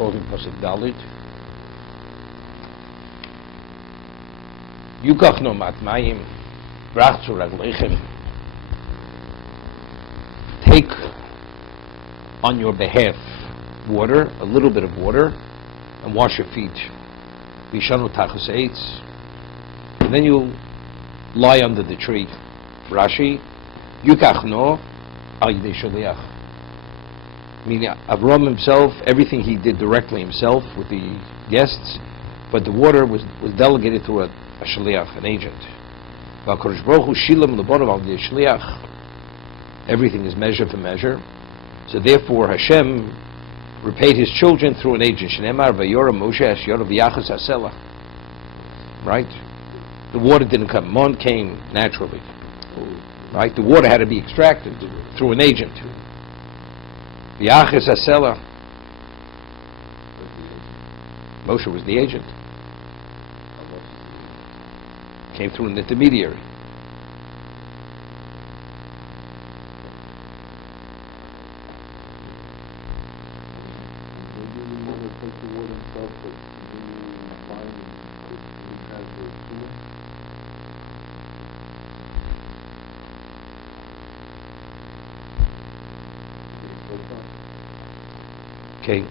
Or in Pasuk Dalit. Yukach no matmayim, brachzu raglechem. Take on your behalf water, a little bit of water, and wash your feet. Vishanu tachas eitz. And then you lie under the tree. Rashi, Yukach no al yidei shaliach. Meaning Avram himself, everything he did directly himself with the guests, but the water was delegated to a shaliach, an agent. V'HaKadosh Baruch Hu shilam l'bonav al yidei shaliach. Everything is measure for measure. So therefore Hashem repaid his children through an agent. Shneimar Vayeira Moshe Asher v'yachas hasela. Right? The water didn't come. Mon came naturally. Right? The water had to be extracted through an agent. V'yachas hasela. Moshe was the agent. Came through an intermediary. Okay.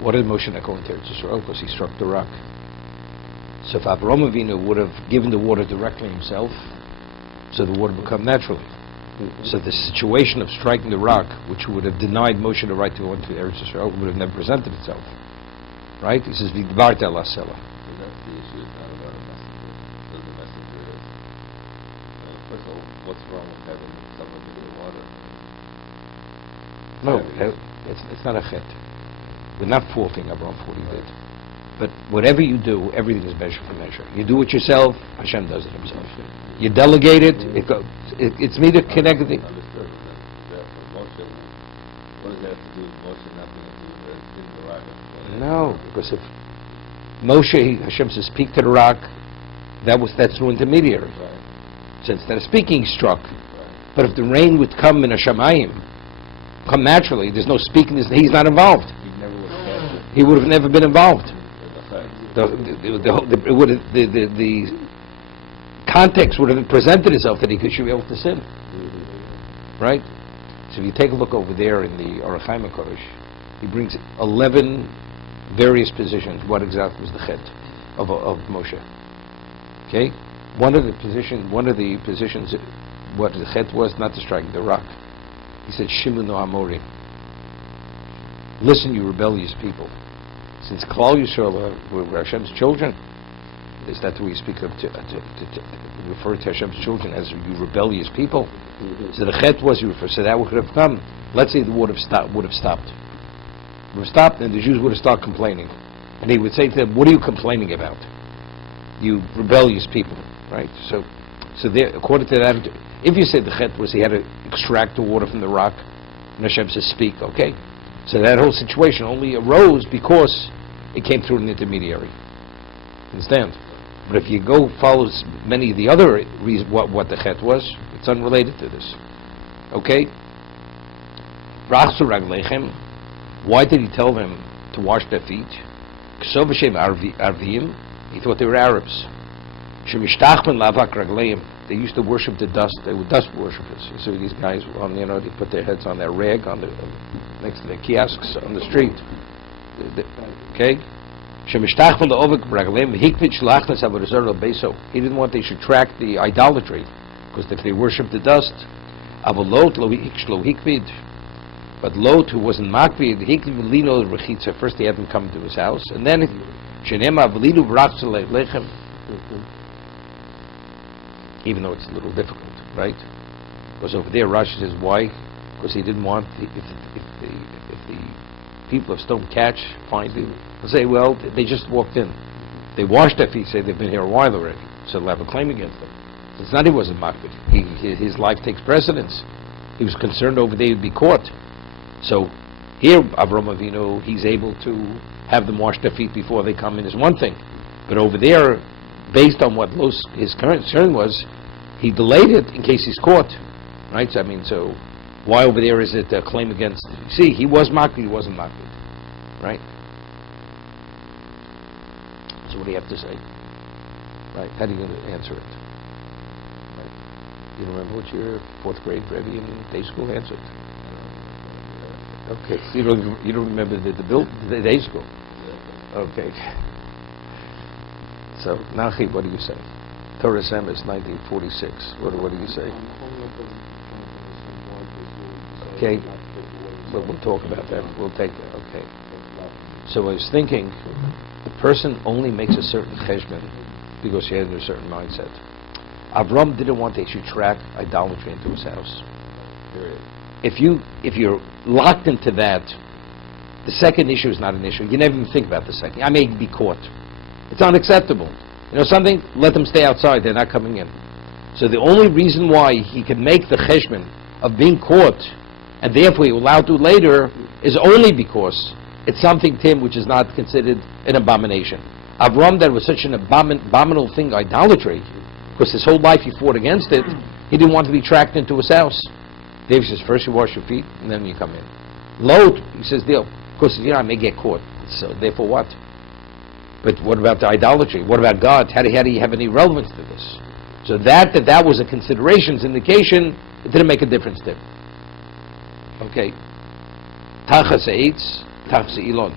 What did Moshe not go into Eretz Yisrael? Because he struck the rock. So if Avraham Avinu would have given the water directly himself, so the water would come naturally. So the situation of striking the rock, which would have denied Moshe the right to go into Eretz Yisrael, would have never presented itself. Right? He says, "V'dvarta la sela." What's wrong with having someone to get water? No, it's not a chet. We're not faulting Abraham for what he did. But whatever you do, everything is measure for measure. You do it yourself, Hashem does it himself. You delegate it, it's me to connect it. What does that have to do with Moshe not being able to the rock? No, because if Moshe, Hashem says, speak to the rock, that's through intermediary. Right. So instead of speaking, he struck. But if the rain would come in a shamayim, come naturally, there's no speaking, he's not involved. He would have never been involved. The context would have presented itself that he should be able to sin. Right? So if you take a look over there in the Orach Chaim HaKadosh, he brings 11 various positions. What exactly was the chet of Moshe? Okay? One of the positions, what the chet was, not to strike the rock. He said, Shimu no Amorim. Listen, you rebellious people. Since Klal Yisrael were Hashem's children, is that who we speak of to refer to Hashem's children as you rebellious people? So the chet was, so that would have come. Let's say the water would have stopped. And the Jews would have started complaining. And he would say to them, what are you complaining about? You rebellious people. Right? So there, according to that, if you say the chet was he had to extract the water from the rock, and Hashem says speak, okay? So that whole situation only arose because it came through an intermediary. Understand? But if you go follow many of the other reasons what the chet was, it's unrelated to this. Okay? Brachzu raglechem. Why did he tell them to wash their feet? Ksov v'shem arvim. He thought they were Arabs. Shemishtachman lavak ragleim. They used to worship the dust. They were dust worshippers. You see these guys they put their heads on their rag next to their kiosks on the street. Okay? Shemishtachman laovak ragleim hikvit shlachnas avodah beso. He didn't want they should track the idolatry, because if they worship the dust, avolot lo hikvid. But Lot, who wasn't makvid, hikvid lino rechitza. First, he had them come to his house, and then shenema avlilu v'rachzu lechem. Even though it's a little difficult, right? Because over there, Rashi says, why? Because he didn't want, if the people of Stone find him, they'll say, well, they just walked in. They washed their feet, say they've been here a while already, so they'll have a claim against them. So it's not he wasn't makbid. His life takes precedence. He was concerned over there he'd be caught. So here, Avraham Avinu, he's able to have them wash their feet before they come in is one thing. But over there, based on what his current concern was, he delayed it in case he's caught, right? So, so why over there is it a claim against? See, he was makbid, he wasn't makbid, right? So what do you have to say? Right? How are you going to answer it? Right? You don't remember what your fourth grade Rebbe in day school answered? Okay, you don't remember the day school? Okay. So Nachi, what do you say? Torah Sem is 1946. What do you say? Okay, but we'll talk about that. We'll take that. Okay. So I was thinking, the person only makes a certain cheshbon because he had a certain mindset. Avram didn't want to actually track idolatry into his house. Period. If you're locked into that, the second issue is not an issue. You never even think about the second. I may be caught. It's unacceptable. You know something? Let them stay outside. They're not coming in. So the only reason why he can make the cheshbon of being caught, and therefore he will allow to later, is only because it's something, Tim, which is not considered an abomination. Avram, that was such an abominable thing, idolatry, because his whole life he fought against it, he didn't want to be tracked into his house. David says, first you wash your feet, and then you come in. Lot, he says, deal. Because, I may get caught. So, therefore what? But what about the idolatry? What about God? How do you have any relevance to this? So that was a consideration, it's indication, it didn't make a difference to him. Okay. Tachas eitz, tachas ilon.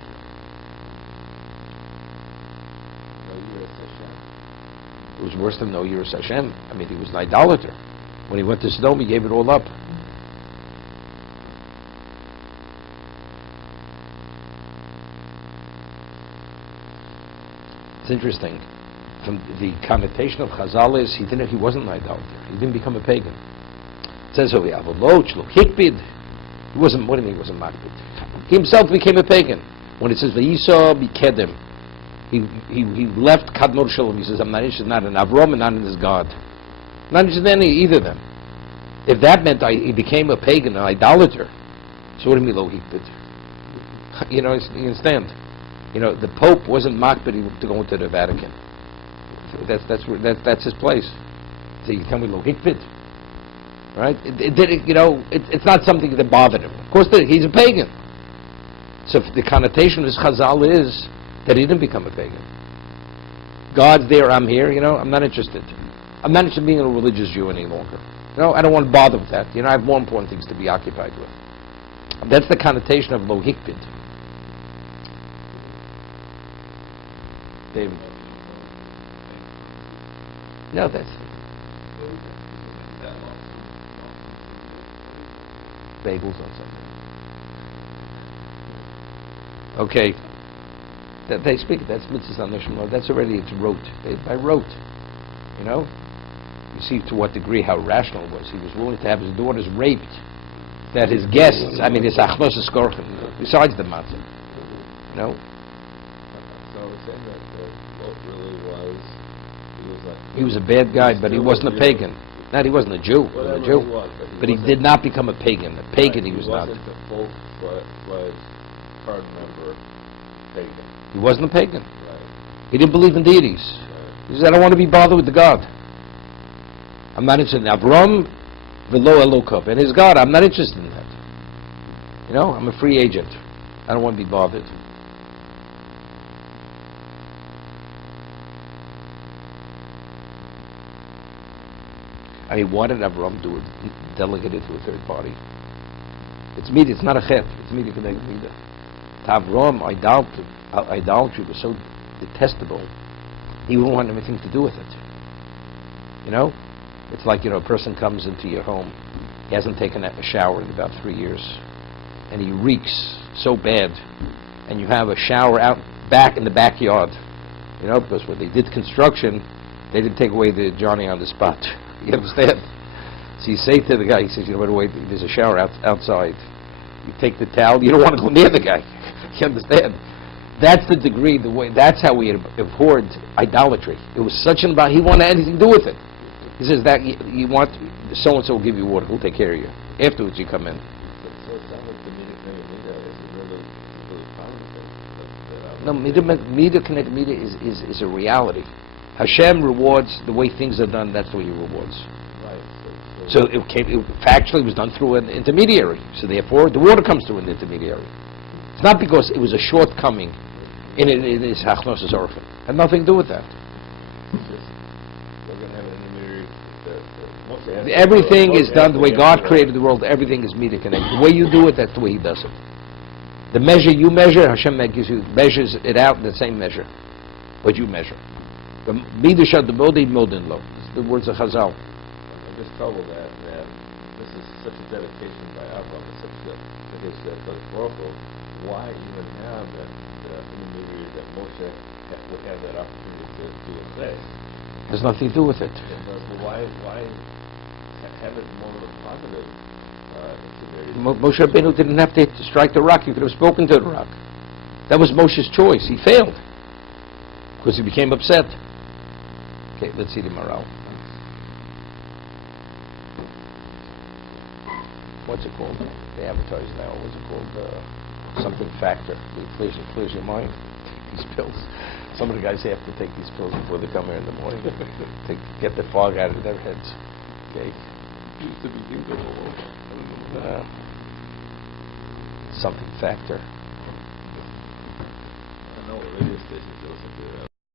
It was worse than no Yiras Hashem. He was an idolater. When he went to Sodom, he gave it all up. It's interesting. From the connotation of Chazal is he wasn't an idolater. He didn't become a pagan. It says over here, he wasn't. What do you mean he wasn't makbid? He himself became a pagan. When it says Vayisa bikedem, he left Kadmor Shalom. He says, I'm not interested not in Avram and not in his God. Not interested in either of them. If that meant he became a pagan, an idolater, so what do you mean lo hikbid? You understand? The Pope wasn't makbid to go into the Vatican. That's his place. So you tell me lo hikbid, right? It's not something that bothered him. Of course, he's a pagan. So the connotation of his Chazal is that he didn't become a pagan. God's there, I'm here. I'm not interested. I'm not interested in being a religious Jew any longer. I don't want to bother with that. I have more important things to be occupied with. That's the connotation of lo hikbid. David. No, that's bagels on something. Okay. They speak. That's mitzvahs on Neshama. That's already, it's rote. By rote. You see to what degree how rational it was. He was willing to have his daughters raped. That his guests, his achnos eskorchen, besides the matzah. So I was saying that Lot really was, he was a bad guy, but he wasn't a pagan. He wasn't a Jew. But he did not become a pagan. A pagan he was not. He wasn't a full-fledged card member pagan. He wasn't a pagan. Right. He didn't believe in deities. Right. He said, I don't want to be bothered with the God. I'm not interested in Avram, v'lo Elokov, and his God. I'm not interested in that. I'm a free agent. I don't want to be bothered. Why did Avram do it? Delegate it to a third party. It's media. It's not a chet. It's media connected media. To Avram, idolatry was so detestable. He wouldn't want anything to do with it. It's like a person comes into your home. He hasn't taken a shower in about 3 years, and he reeks so bad. And you have a shower out back in the backyard. Because when they did construction, they didn't take away the Johnny on the spot. You understand? So you say to the guy, he says, by the way, there's a shower outside. You take the towel, you don't want to go near the guy. You understand? That's the degree, that's how we abhorred idolatry. It was such he wanted anything to do with it. He says that you want, so-and-so will give you water, he'll take care of you. Afterwards you come in. So it sounds like the media is really powerful. No, connected media is a reality. Hashem rewards the way things are done, that's the way he rewards. So factually it was done through an intermediary. So therefore, the water comes through an intermediary. It's not because it was a shortcoming in his hachnos orphan. Had nothing to do with that. We're going to have an intermediary Everything is done the way God created the world. Everything is meter connected. The way you do it, that's the way He does it. The measure you measure, Hashem measures it out in the same measure. What you measure. The midah the bodi modin lo. The words of Chazal. I'm just troubled that this is such a dedication by Abraham, such that his Baruch why even have that intermediary that Moshe would have that opportunity to say? Has nothing to do with it. Why have it more of a positive intermediary? Moshe Rabbeinu didn't have to strike the rock. You could have spoken to the rock. That was Moshe's choice. He failed because he became upset. Okay, let's see the morale. What's it called? They advertise now. What's it called? Something factor. It clears your mind. These pills. Some of the guys have to take these pills before they come here in the morning to get the fog out of their heads. Okay. Used to be thinkable. Something factor. I know radio stations also do that.